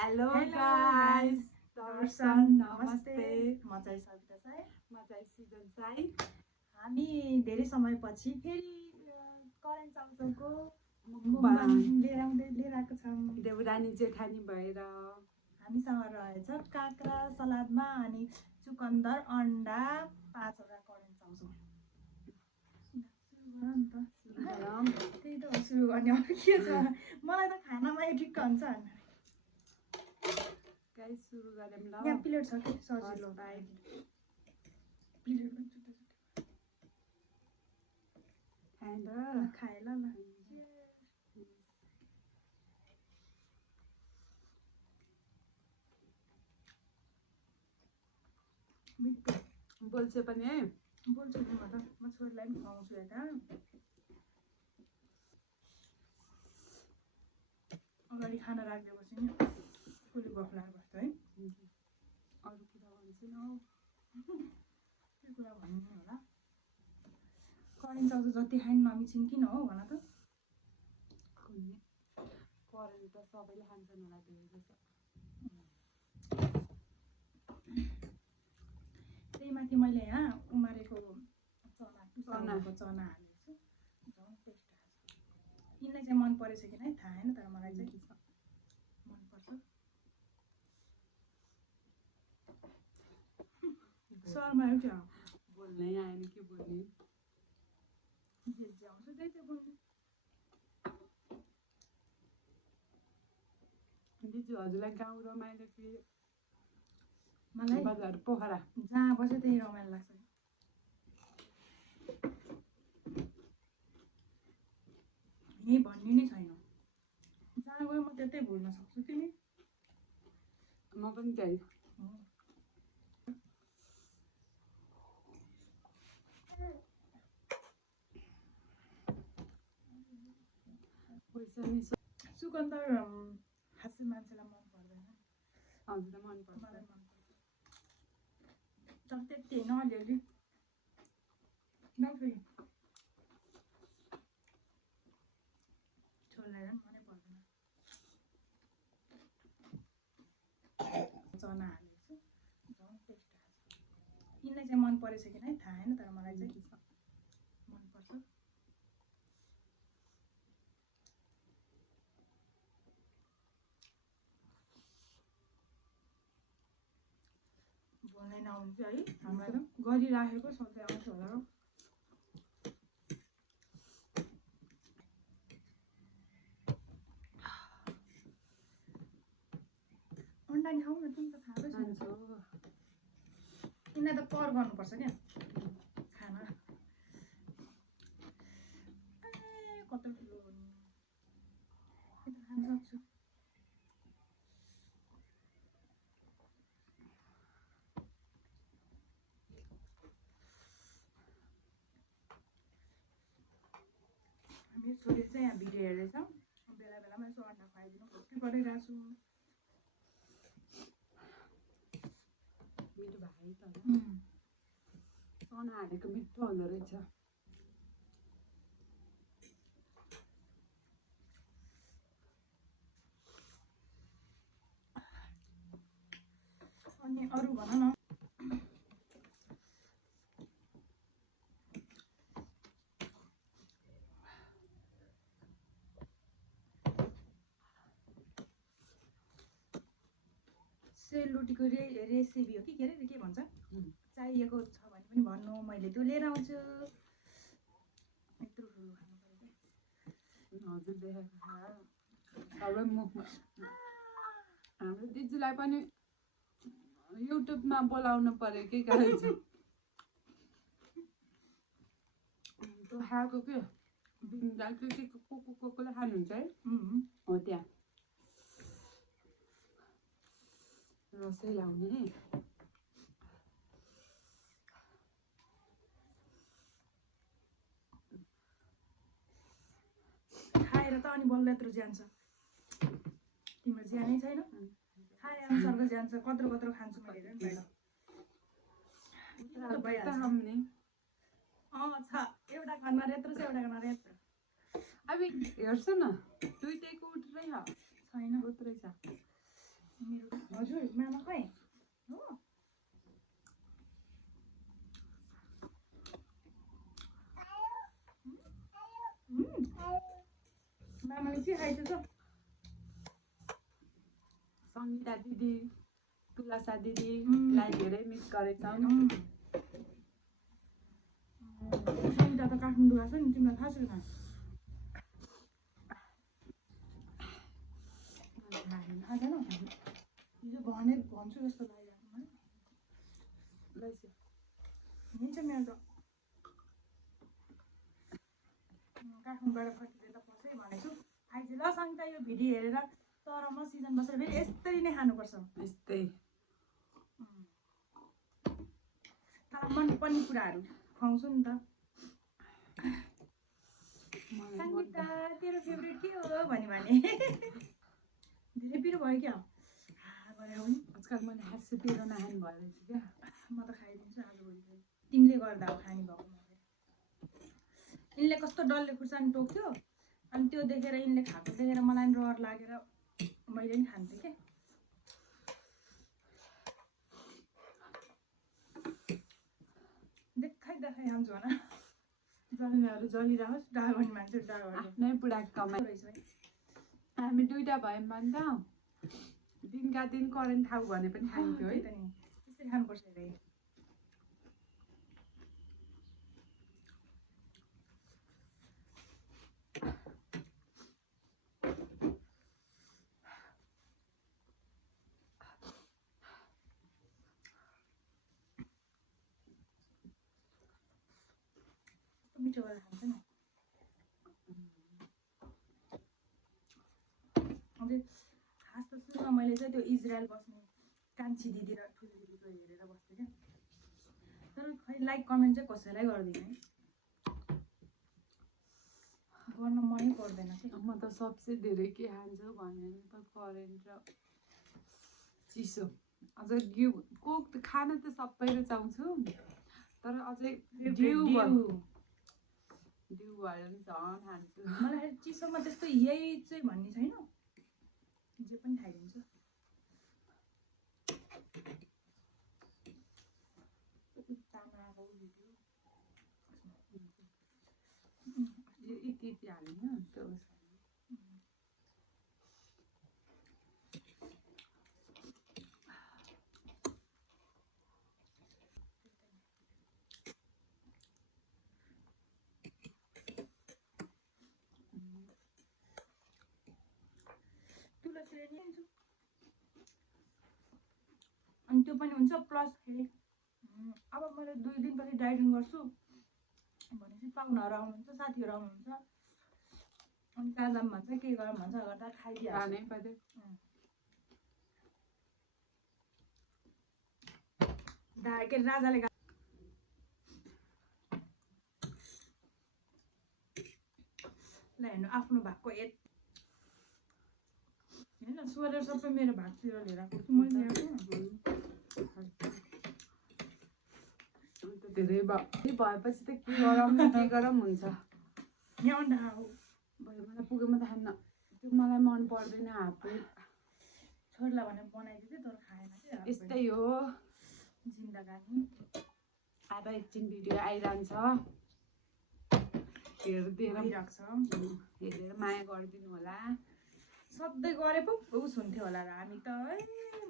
Hello Hello guys, guys, दर्शन नमस्ते। नमस्ते। म चाहिँ सविता साई। म चाहिँ सिजन साई। हामी धेरै समयपछि फेरि करेन्ट चाउचाउको मुखबाङ लिएर आएको छौँ। देउरानी जेठानी भएर हामीसँग रहेछ काँक्रा सलादमा अनि चुकन्दर अन्डा 5वटा करेन्ट चाउचाउ। सुरु गर नि त। त्यही त हो, सुरु गर्ने अब के छ। मलाई त खानामा ठिक्क हुन्छ। गाइस सुरु गरौँ ल। यहाँ प्लेट छ कि सजिलो। First bite. प्लेट पनि छुट्टै छुट्टै खाएर खाए ल। बोल्छ पनि है। बोल्छु नि म त, म छोरीलाई पनि खुवाउँछु यता। अगाडि खाना राखिदिएपछि नि फुली बफ्लाएर बस्छ है। अरू कुरा भन्छु न। त्यो कुरा भन्नु नि होला। करेन्ट चाउचाउ जति खाइ नमिसिन् किन हो भन त। करेन्ट त सबैले खान्छन् होला धेरै जसो। त्यही माथि मैले यहाँ उमारेको चनाको चना हालेको छु। झन् टेस्ट आएको छ। यिनलाई चाहिँ मन परेछ कि नै थाहा छैन, तर मलाई चाहिँ मनपर्छ। शर्मा आयो क्या बोल्नै आएन के बोल्ने। जे आउँछ त्यही त बोल्नु। दिजु हजुरलाई गाउँ रमाइलो कि मलाई बजार पोखरा? जहाँ बस्यो त्यही रमाइलो लाग्छ। यही भन्ने नै छैन। जहाँ गयो म त्यतै भुल्न सक्छु। तिमी? म पनि त्यही। चुकन्दर खासै मान्छेलाई मन पर्दैन। हजुरलाई मन पर्छ? मलाई मन पर्छ। तर त्यति होइन, अलिअलि नफेरि छोरीलाई पनि मनै पर्दैन। चना हालेको छु, झन् टेस्ट आएको छ। यिनलाई चाहिँ मन परेछ कि नै थाहा छैन, तर मलाई चाहिँ मनपर्छ। बोल्नै नआउँछ है हामीलाई त। गरिराखेको सधैँ आउँछ होला र। अन्डा नि खाऊ न, तिमी त खाँदै छौ। यिनलाई त कर गर्नुपर्छ क्या खाना। कत्रो ठुलो हो नि, यो त खान सक्छु। हामी छोरी चाहिँ यहाँ भिडियो हेर्दैछ। बेला बेलामा यसो अन्डा खुवाइदिनु खोज्दै गरिरहेको छु। मिठो भाइ त चना हालेको मिठो हुँदो रहेछ। अनि अरू भन न। सेलरोटीको रेसिपी हो कि के अरे के भन्छ, चाहिएको छ भने पनि भन्नु, मैले त्यो लिएर आउँछु। यत्रो ठुलो खानु पर्यो क्या। हजुर देखेको सबै मुखमा। हाम्रो दिजुलाई पनि युट्युबमा बोलाउनु पर्यो कि गाइज। त्यो खाएको के बिमदाल के कोले खानुहुन्छ है हो त्यहाँ रसै लाउने। खाएर त अनि बल्ल यत्रो जान्छ। तिम्रो ज्यानै छैन। खाए अनुसारको जान्छ। कत्रो कत्रो खान्छु मैले हेर नि पहिला। खाने छ एउटा खाना यत्रो छ, एउटा खाना यत्रो। अब हेर्छु न दुइटैको उठ्रै छ, छैन उत्रै छ। हजुर मामा खै हो मामाले के खाइदिन्छ सङ्गीता दिदी तुलसा दिदीलाई धेरै मिस गरेछौँ। सङ्गीता त काठमाडौँ गएको छ नि तिमीलाई थाहा छैन थाहा छैन हिजो भन्छु जस्तो लागिरहेको हुन्छ मेरो त काठमाडौँबाट फर्किँदै त पसै भनेछु आइज ल सङ्गीता यो भिडियो हेरेर तर म सिजन बसेर फेरि यस्तरी नै खानुपर्छ यस्तै तर मनपर्ने कुराहरू खुवाउँछु नि त सङ्गीता तेरो फेभरेट के हो भने धेरै पिरो भयो क्या गरेर पनि आजकल मैले हाँस्यो पिरो नखाने भयो रहेछ क्या म त खाइदिन्छु आजभोलि चाहिँ तिमीले गर्दा हो खाने भएको यिनले कस्तो डल्ले खुर्सानी टोक्थ्यो अनि त्यो देखेर यिनले खाएको देखेर मलाई पनि रहर लागेर मैले पनि खान्थेँ क्या देखाइ हाल्छु होला जलिनेहरू जलिरहोस् डाहा गर्ने मान्छे डाहा आफ्नै बुढाको कमाइ रहेछ है हामी दुइटा भयौँ भने त दिनका दिन करेन्ट खाऊ भने पनि खान्थ्यो है त नि त्यसरी खानुपर्छ अरे मिठो गरेर खान्छ नि अझै खास त सुरुमा मैले चाहिँ त्यो इजरायल बस्ने कान्छी दिदी र ठुलो दिदीको हेरेर बस्थेँ क्या तर खै लाइक कमेन्ट चाहिँ कसैलाई गर्दिनँ है गर्न मनै पर्दैन कि म त सबसे धेरै के खान्छु भनेर त करेन्ट र चिसो अझ घिउ कोक खान त सबै रुचाउँछु तर अझै घिउ भयो भने झन् खान्छु मलाई चिसोमा त्यस्तो यही चाहिँ भन्ने छैन जे पनि खाइदिन्छु तामाको भिडियो यति हाल्नु त्यो अनि त्यो पनि हुन्छ प्लस फेरि अब मैले 2 दिनपछि डाइटिङ गर्छु भनेपछि पाहुनाहरू आउनुहुन्छ साथीहरू आउनुहुन्छ अनि काजाम भन्छ के गरौँ भन्छ गर्दा खाइदिहाल्छु पर्यो के राजाले ल हेर्नु आफ्नो भागको हेर्नु सोरेर सबै मेरो भागतिर लिएर आएको छु मैले धेरै भएपछि त के गरौँ हुन्छ यहाँ अन्डा हो भयो मलाई पुग्यो म त खान्न त्यो मलाई मन पर्दैन हातै छोरीलाई भने बनाइदिएको तर खाएन कि यस्तै हो जिन्दगानी अब एकछिन भिडियो आइरहन्छ हेरिरहेको छ हेरेर माया गरिदिनु होला सधैँ गरे पो उस हुन्थ्यो होला र हामी त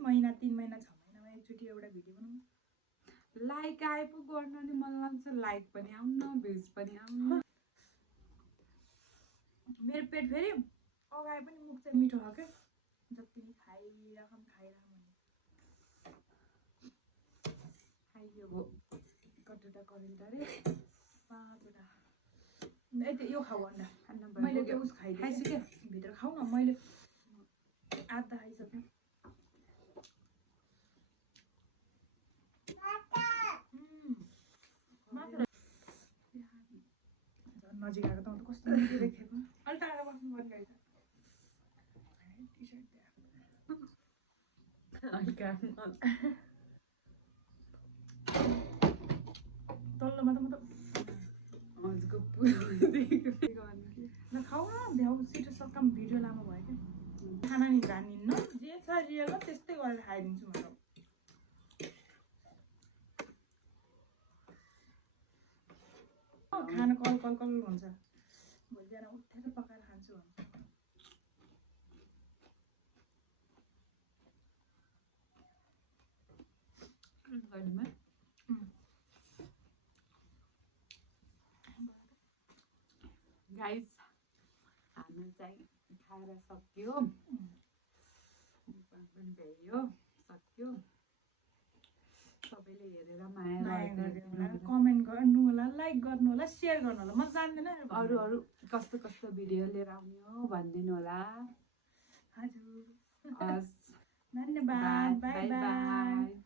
महिना 3 महिना 6 महिनामा एकचोटि एउटा भिडियो बनाउँ लाइक आए पो गर्न नि मन लाग्छ लाइक पनि आउन भ्युज पनि आउन मेरो पेट फेरि अगाए पनि मुख चाहिँ मिठो हो क्या जति खाइराखौँ भने खाइयो कतिवटा करेन्ट अरे 5वटा यति यो खाऊ अन्डा मैले त्यो उस खाइसकेँ भित्र खाऊ न मैले आधा खाइसकेँ नजिक आएको त कस्तो देखेको अलिक टाढा बस्नु पर्ने रहेछ तल्लोमा त म त खाऊ न भ्याउ छिटो सक्कम भिडियो लामो भयो क्या खाना नि जानिन्न जे छ रियल त्यस्तै गरेर खाइदिन्छु म खान कल कल कल हुन्छ भोलि बिहान उठेर पकाएर खान्छु भन्छ गाइस हाम्रो चाहिँ खाएर सक्यो पनि भ्यायो सक्यो सबैले हेरेर माया गरिदिनु होला कमेन्ट गर्नु होला लाइक गर्नु होला सेयर गर्नु होला म जान्दैन अरू अरू कस्तो कस्तो भिडियो लिएर आउने हो भनिदिनु होला हजुर हस् धन्यवाद बाई बाई